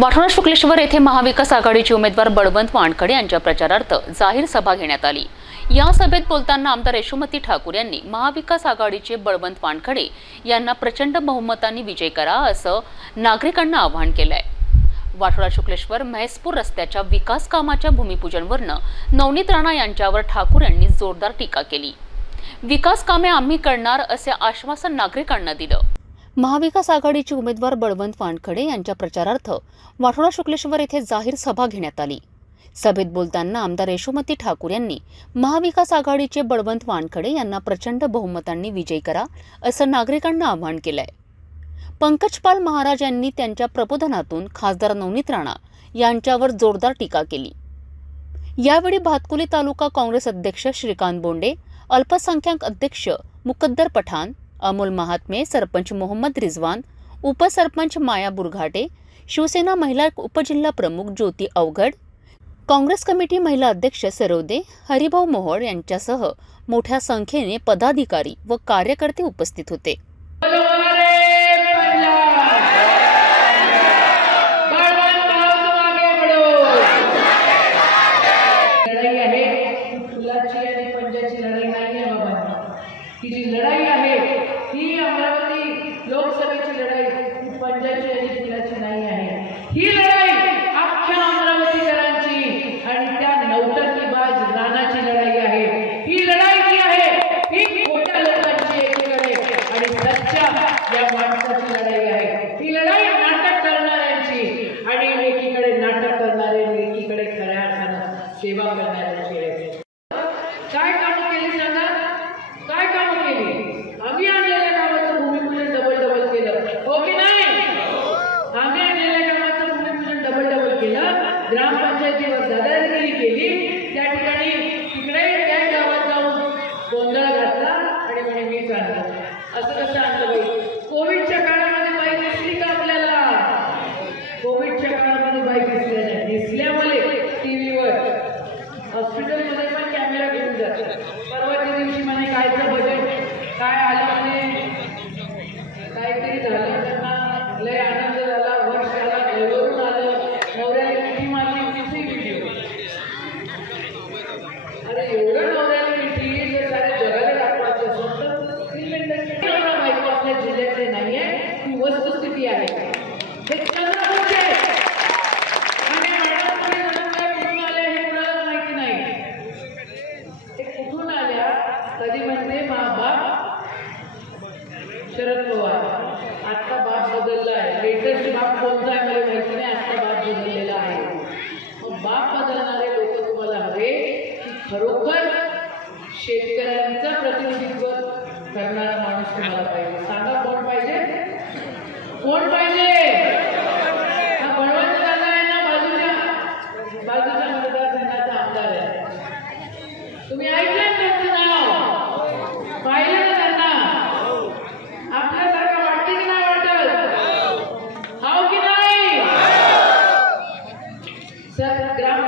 वाठोडा शुक्लेश्वर येथे महाविकास आघाडीचे उमेदवार बळवंत वानखडे यांच्या प्रचारार्थ जाहीर सभा घेण्यात आली या सभेत बोलताना आमदार यशोमती ठाकूर यांनी महाविकास आघाडीचे बळवंत वानखडे यांना प्रचंड बहुमतांनी विजय करा असं नागरिकांना आवाहन केलं आहे वाठोडा शुक्लेश्वर महेसपूर रस्त्याच्या विकास कामाच्या भूमिपूजनवरनं नवनीत राणा यांच्यावर ठाकूर यांनी जोरदार टीका केली विकास कामे आम्ही करणार असे आश्वासन नागरिकांना दिलं महाविकास आघाडीचे उमेदवार बळवंत वानखडे यांच्या प्रचारार्थ वाठोडा शुक्लेश्वर येथे जाहीर सभा घेण्यात आली सभेत बोलताना आमदार यशोमती ठाकूर यांनी महाविकास आघाडीचे बळवंत वानखडे यांना प्रचंड बहुमतांनी विजयी करा असं नागरिकांना आवाहन केलंय पंकजपाल महाराज यांनी त्यांच्या प्रबोधनातून खासदार नवनीत राणा यांच्यावर जोरदार टीका केली यावेळी भातकुली तालुका काँग्रेस अध्यक्ष श्रीकांत बोंडे अल्पसंख्याक अध्यक्ष मुकद्दर पठाण अमोल महात्मे सरपंच मोहम्मद रिझवान उपसरपंच माया बुरघाटे शिवसेना महिला उपजिल्हा प्रमुख ज्योती अवघड काँग्रेस कमिटी महिला अध्यक्ष सरोदे हरिभाऊ मोहोळ यांच्यासह मोठ्या संख्येने पदाधिकारी व कार्यकर्ते उपस्थित होते ही लढाई अख्ख्या अमरावतीकरांची आणि त्या की बाज ज्ञानाची लढाई आहे ही लढाई जी आहे ही मोठ्या लोकांची एकीकडे आणि सच्च्या या माणसाची लढाई आहे ही लढाई नाटक करणाऱ्यांची आणि एकीकडे नाटक करणारे एकीकडे खऱ्या अर्थानं सेवा करणाऱ्यांची आहे काय कारण 这个 लेटेस्ट बाप कोणता आहे मला माहिती नाही आजचा भाग बदललेला आहे मग बाप बदलणारे लोक तुम्हाला हवे की खरोखर शेतकऱ्यांचं प्रतिनिधित्व करणारा माणूस तुम्हाला पाहिजे सांगा कोण पाहिजे कोण पाहिजे बळवंत दादा आहे ना बाजूच्या बाजूच्या मतदारसंघाचा आमदार आहे तुम्ही ऐक Será grava